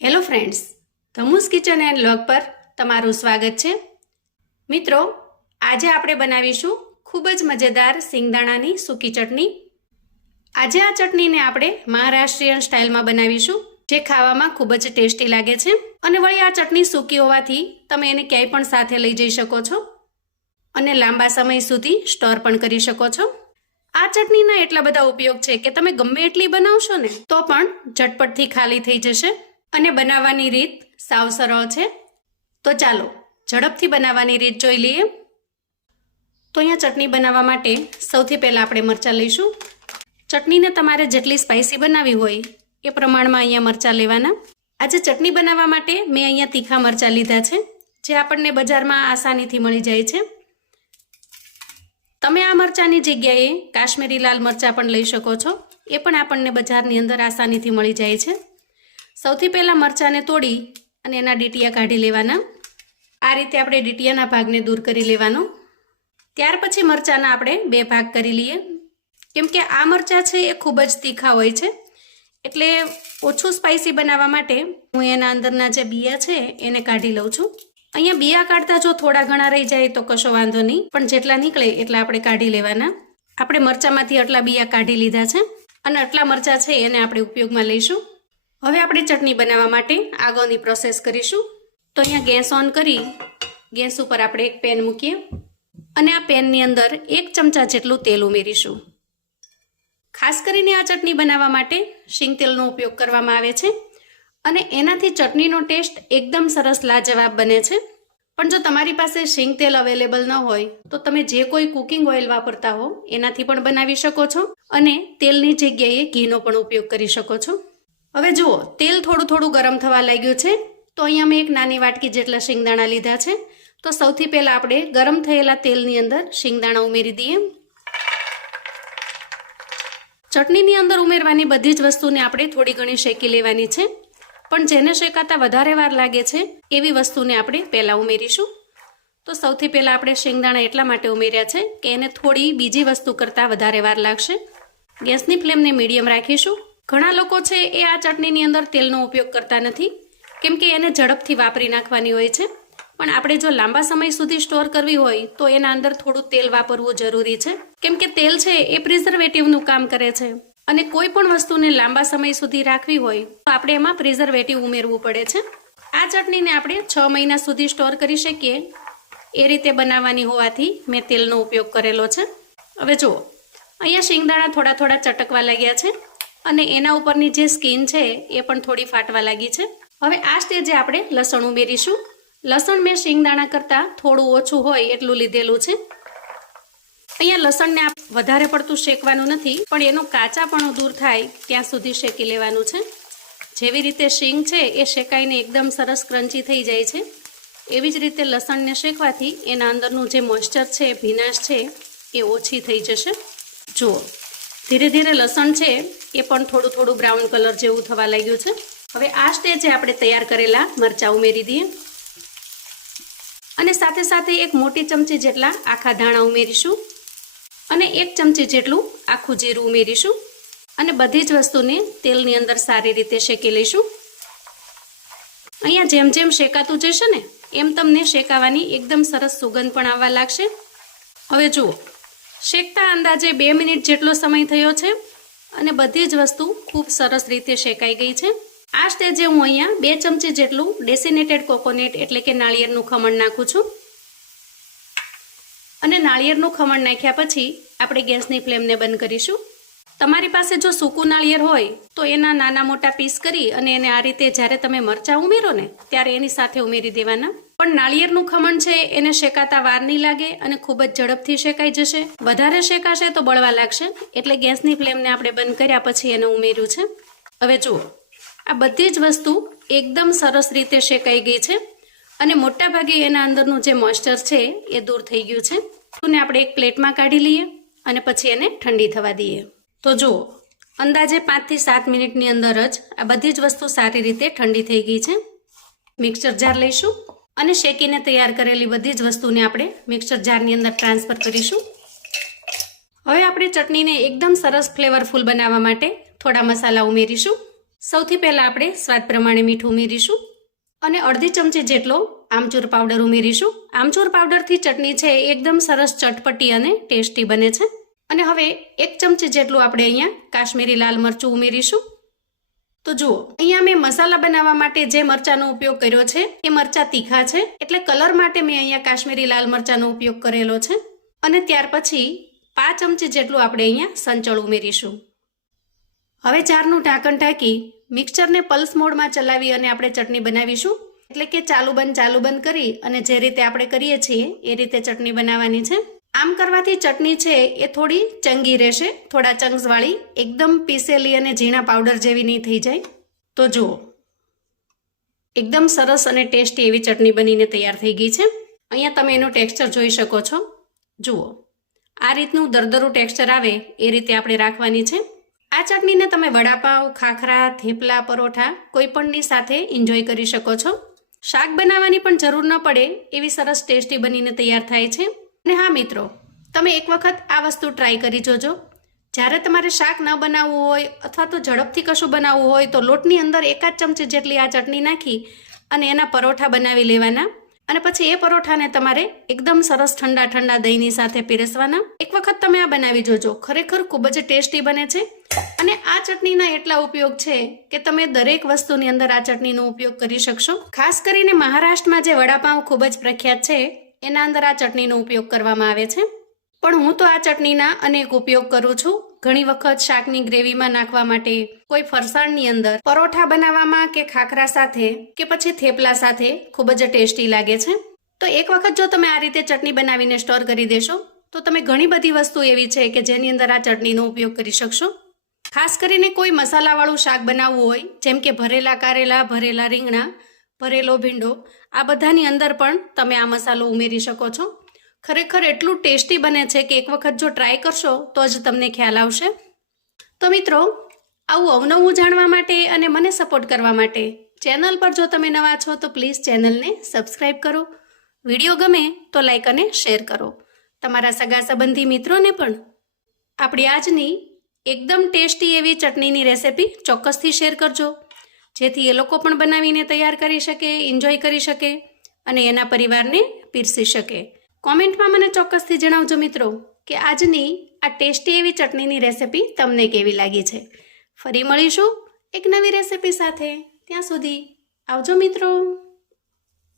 Hello friends, ધમુસ kitchen and vlog પર તમારું સ્વાગત છે. મિત્રો, આજે આપણે બનાવીશું ખૂબ જ મજેદાર સિંગદાણાની સૂકી ચટણી. આજે આ ચટણીને આપણે મહારાષ્ટ્રીયન સ્ટાઇલમાં બનાવીશું, જે ખાવામાં ખૂબ જ ટેસ્ટી લાગે છે. અને વળી આ ચટણી સૂકી હોવાથી તમે એને ક્યાંય પણ સાથે લઈ જઈ શકો છો અને લાંબા સમય સુધી સ્ટોર પણ કરી શકો છો. આ ચટણીના એટલા બધા ઉપયોગ છે કે તમે ગમે એટલી બનાવશો ને તો પણ ઝટપટથી ખાલી થઈ જશે. અને બનાવવાની રીત સાવ સરળ છે. તો ચાલો ઝડપથી બનાવવાની રીત જોઈ લઈએ. તો અહીંયા ચટણી બનાવવા માટે સૌથી પહેલાં આપણે મરચાં લઈશું. ચટણીને તમારે જેટલી સ્પાઇસી બનાવવી હોય એ પ્રમાણમાં અહીંયા મરચાં લેવાના. આજે ચટણી બનાવવા માટે મેં અહીંયા તીખા મરચાં લીધા છે, જે આપણને બજારમાં આસાનીથી મળી જાય છે. તમે આ મરચાંની જગ્યાએ કાશ્મીરી લાલ મરચાં પણ લઈ શકો છો, એ પણ આપણને બજારની અંદર આસાનીથી મળી જાય છે. સૌથી પહેલાં મરચાંને તોડી અને એના ડીટીયા કાઢી લેવાના. આ રીતે આપણે ડીટીયાના ભાગને દૂર કરી લેવાનો. ત્યાર પછી મરચાંના આપણે 2 ભાગ કરી લઈએ, કેમ કે આ મરચાં છે એ ખૂબ જ તીખા હોય છે. એટલે ઓછું સ્પાઇસી બનાવવા માટે હું એના અંદરના જે બિયા છે એને કાઢી લઉં છું. અહીંયા બિયા કાઢતા જો થોડા ઘણા રહી જાય તો કશો વાંધો નહીં, પણ જેટલા નીકળે એટલા આપણે કાઢી લેવાના. આપણે મરચાંમાંથી આટલા બિયા કાઢી લીધા છે અને આટલા મરચાં છે એને આપણે ઉપયોગમાં લઈશું. હવે આપણે ચટણી બનાવવા માટે આગળની પ્રોસેસ કરીશું. તો અહીંયા ગેસ ઓન કરી ગેસ ઉપર આપણે એક પેન મૂકીએ અને આ પેનની અંદર 1 ચમચા જેટલું તેલ ઉમેરીશું. ખાસ કરીને આ ચટણી બનાવવા માટે શીંગ તેલનો ઉપયોગ કરવામાં આવે છે અને એનાથી ચટણીનો ટેસ્ટ એકદમ સરસ લાજવાબ બને છે. પણ જો તમારી પાસે શીંગ તેલ અવેલેબલ ન હોય તો તમે જે કોઈ કુકિંગ ઓઇલ વાપરતા હો એનાથી પણ બનાવી શકો છો અને તેલની જગ્યાએ ઘીનો પણ ઉપયોગ કરી શકો છો. હવે જુઓ, તેલ થોડું થોડું ગરમ થવા લાગ્યું છે. તો અહીંયા મેં એક નાની વાટકી જેટલા શિંગદાણા લીધા છે. તો સૌથી પહેલાં આપણે ગરમ થયેલા તેલની અંદર શિંગદાણા ઉમેરી દઈએ. ચટણીની અંદર ઉમેરવાની બધી જ વસ્તુને આપણે થોડી ઘણી શેકી લેવાની છે, પણ જેને શેકાતા વધારે વાર લાગે છે એવી વસ્તુને આપણે પહેલાં ઉમેરીશું. તો સૌથી પહેલાં આપણે શિંગદાણા એટલા માટે ઉમેર્યા છે કે એને થોડી બીજી વસ્તુ કરતાં વધારે વાર લાગશે. ગેસની ફ્લેમને મીડિયમ રાખીશું. ઘણા લોકો છે એ આ ચટણીની અંદર તેલનો ઉપયોગ કરતા નથી, કેમ કે એને ઝડપથી વાપરી નાખવાની હોય છે. પણ આપણે જો લાંબા સમય સુધી સ્ટોર કરવી હોય તો એના અંદર થોડું તેલ વાપરવું જરૂરી છે, કેમ કે તેલ છે એ પ્રિઝર્વેટિવનું કામ કરે છે અને કોઈ પણ વસ્તુને લાંબા સમય સુધી રાખવી હોય તો આપણે એમાં પ્રિઝર્વેટિવ ઉમેરવું પડે છે. આ ચટણીને આપણે 6 મહિના સુધી સ્ટોર કરી શકીએ એ રીતે બનાવવાની હોવાથી મેં તેલનો ઉપયોગ કરેલો છે. હવે જુઓ, અહીંયા શિંગદાણા થોડા થોડા ચટકવા લાગ્યા છે અને એના ઉપરની જે સ્કીન છે એ પણ થોડી ફાટવા લાગી છે. હવે આ સ્ટેજે આપણે લસણ ઉમેરીશું. લસણ મેં શિંગદાણા કરતાં થોડું ઓછું હોય એટલું લીધેલું છે. અહીંયા લસણને વધારે પડતું શેકવાનું નથી, પણ એનું કાચાપણું દૂર થાય ત્યાં સુધી શેકી લેવાનું છે. જેવી રીતે શીંગ છે એ શેકાઈને એકદમ સરસ ક્રન્ચી થઈ જાય છે, એવી જ રીતે લસણને શેકવાથી એના અંદરનું જે મોઇસ્ચર છે, ભીનાશ છે એ ઓછી થઈ જશે. જુઓ, ધીરે ધીરે લસણ છે એ પણ થોડું થોડું બ્રાઉન કલર જેવું થવા લાગ્યું છે. હવે આ સ્ટેજે આપણે તૈયાર કરેલા મરચાં ઉમેરી દઈએ અને સાથે સાથે 1 મોટી ચમચી જેટલા આખા ધાણા ઉમેરીશું અને 1 ચમચી જેટલું આખું જીરું ઉમેરીશું અને બધી જ વસ્તુને તેલની અંદર સારી રીતે શેકી લઈશું. અહીંયા જેમ જેમ શેકાતું જશે ને એમ તમને શેકાવાની એકદમ સરસ સુગંધ પણ આવવા લાગશે. હવે જુઓ, શેકતા અંદાજે 2 મિનિટ જેટલો સમય થયો છે અને બધી જ વસ્તુ ખૂબ સરસ રીતે શેકાઈ ગઈ છે. આ સ્ટેજે હું અહીંયા 2 ચમચી જેટલું ડેસિનેટેડ કોકોનટ એટલે કે નાળિયેરનું ખમણ નાખું છું અને નાળિયેરનું ખમણ નાખ્યા પછી આપણે ગેસની ફ્લેમને બંધ કરીશું. તમારી પાસે જો સૂકું નાળિયેર હોય તો એના નાના મોટા પીસ કરી અને એને આ રીતે જ્યારે તમે મરચાં ઉમેરો ને ત્યારે એની સાથે ઉમેરી દેવાના. પણ નાળિયેરનું ખમણ છે એને શેકાતા વાર નહીં લાગે અને ખૂબ જ ઝડપથી શેકાઈ જશે. વધારે શેકાશે તો બળવા લાગશે, એટલે ગેસની ફ્લેમને આપણે બંધ કર્યા પછી એને ઉમેર્યું છે. હવે જુઓ, આ બધી જ વસ્તુ એકદમ સરસ રીતે શેકાઈ ગઈ છે અને મોટાભાગે એના અંદરનું જે મોઇસ્ચર છે એ દૂર થઈ ગયું છે. તો આપણે એક પ્લેટમાં કાઢી લઈએ અને પછી એને ઠંડી થવા દઈએ. તો જુઓ, અંદાજે 5 થી 7 મિનિટની અંદર જ આ બધી જ વસ્તુ સારી રીતે ઠંડી થઈ ગઈ છે. મિક્સર જાર લઈશું અને શેકીને તૈયાર કરેલી બધી જ વસ્તુને આપણે મિક્સર જારની અંદર ટ્રાન્સફર કરીશું. હવે આપણે ચટણીને એકદમ સરસ ફ્લેવરફુલ બનાવવા માટે થોડા મસાલા ઉમેરીશું. સૌથી પહેલાં આપણે સ્વાદ પ્રમાણે મીઠું ઉમેરીશું અને અડધી ચમચી જેટલો આમચૂર પાવડર ઉમેરીશું. આમચૂર પાવડરથી ચટણી છે એકદમ સરસ ચટપટી અને ટેસ્ટી બને છે. અને હવે 1 ચમચી જેટલું આપણે અહીંયા કાશ્મીરી લાલ મરચું ઉમેરીશું. તો જુઓ, અહીંયા મેં મસાલા બનાવવા માટે જે મરચાંનો ઉપયોગ કર્યો છે એ મરચાં તીખા છે, એટલે કલર માટે મેં અહીંયા કાશ્મીરી લાલ મરચાંનો ઉપયોગ કરેલો છે. અને ત્યાર પછી 5 ચમચી જેટલું આપણે અહીંયા સંચળ ઉમેરીશું. હવે જારનું ઢાંકણ ઢાંકી મિક્સચરને પલ્સ મોડમાં ચલાવી અને આપણે ચટણી બનાવીશું. એટલે કે ચાલુ બંધ કરી અને જે રીતે આપણે કરીએ છીએ એ રીતે ચટણી બનાવવાની છે. આમ કરવાથી ચટણી છે એ થોડી ચંગી રહેશે, થોડા ચંક્સવાળી, એકદમ પીસેલી અને ઝીણા પાવડર જેવી નહીં થઈ જાય. તો જુઓ, એકદમ સરસ અને ટેસ્ટી એવી ચટણી બનીને તૈયાર થઈ ગઈ છે. અહીંયા તમે એનું ટેક્સચર જોઈ શકો છો. જુઓ, આ રીતનું દરદરું ટેક્સચર આવે એ રીતે આપણે રાખવાની છે. આ ચટણીને તમે વડાપાઉં, ખાખરા, થેપલા, પરોઠા કોઈ પણની સાથે એન્જોય કરી શકો છો. શાક બનાવવાની પણ જરૂર ન પડે એવી સરસ ટેસ્ટી બનીને તૈયાર થાય છે. અને હા મિત્રો, તમે એક વખત આ વસ્તુ ટ્રાય કરી જોજો. જ્યારે તમારે શાક ન બનાવવું હોય અથવા તો ઝડપથી કશું બનાવવું હોય તો લોટની અંદર 1 ચમચી જેટલી આ ચટણી નાખી અને એના પરોઠા બનાવી લેવાના. અને પછી એ પરોઠાને તમારે એકદમ સરસ ઠંડા દહીંની સાથે પીરસવાના. એક વખત તમે આ બનાવી જોજો, ખરેખર ખૂબ જ ટેસ્ટી બને છે. અને આ ચટણીના એટલા ઉપયોગ છે કે તમે દરેક વસ્તુની અંદર આ ચટણીનો ઉપયોગ કરી શકશો. ખાસ કરીને મહારાષ્ટ્રમાં જે વડાપાઉં ખૂબ જ પ્રખ્યાત છે એના અંદર આ ચટણીનો ઉપયોગ કરવામાં આવે છે. પણ હું તો આ ચટણીના અનેક ઉપયોગ કરું છું. ઘણી વખત શાકની ગ્રેવીમાં નાખવા માટે, કોઈ ફરસાણની અંદર, પરોઠા બનાવવામાં કે ખાખરા સાથે કે પછી થેપલા સાથે ખૂબ જ ટેસ્ટી લાગે છે. તો એક વખત જો તમે આ રીતે ચટણી બનાવીને સ્ટોર કરી દેશો તો તમે ઘણી બધી વસ્તુ એવી છે કે જેની અંદર આ ચટણીનો ઉપયોગ કરી શકશો. ખાસ કરીને કોઈ મસાલાવાળું શાક બનાવવું હોય, જેમ કે ભરેલા કારેલા, ભરેલા રીંગણા, ભરેલો ભીંડો, આ બધાની અંદર પણ તમે આ મસાલો ઉમેરી શકો છો. ખરેખર એટલું ટેસ્ટી બને છે કે એક વખત જો ટ્રાય કરશો તો જ તમને ખ્યાલ આવશે. તો મિત્રો, આવું અવનવું જાણવા માટે અને મને સપોર્ટ કરવા માટે ચેનલ પર જો તમે નવા છો તો પ્લીઝ ચેનલને સબસ્ક્રાઈબ કરો. વિડીયો ગમે તો લાઈક અને શેર કરો. તમારા સગા સંબંધી મિત્રોને પણ આપણી આજની એકદમ ટેસ્ટી એવી ચટણીની રેસિપી ચોક્કસથી શેર કરજો, જેથી એ લોકો પણ બનાવીને તૈયાર કરી શકે, એન્જોય કરી શકે અને એના પરિવારને પીરસી શકે. કોમેન્ટમાં મને ચોક્કસથી જણાવજો મિત્રો કે આજની આ ટેસ્ટી એવી ચટણીની રેસિપી તમને કેવી લાગી છે. ફરી મળીશું એક નવી રેસિપી સાથે. ત્યાં સુધી આવજો મિત્રો.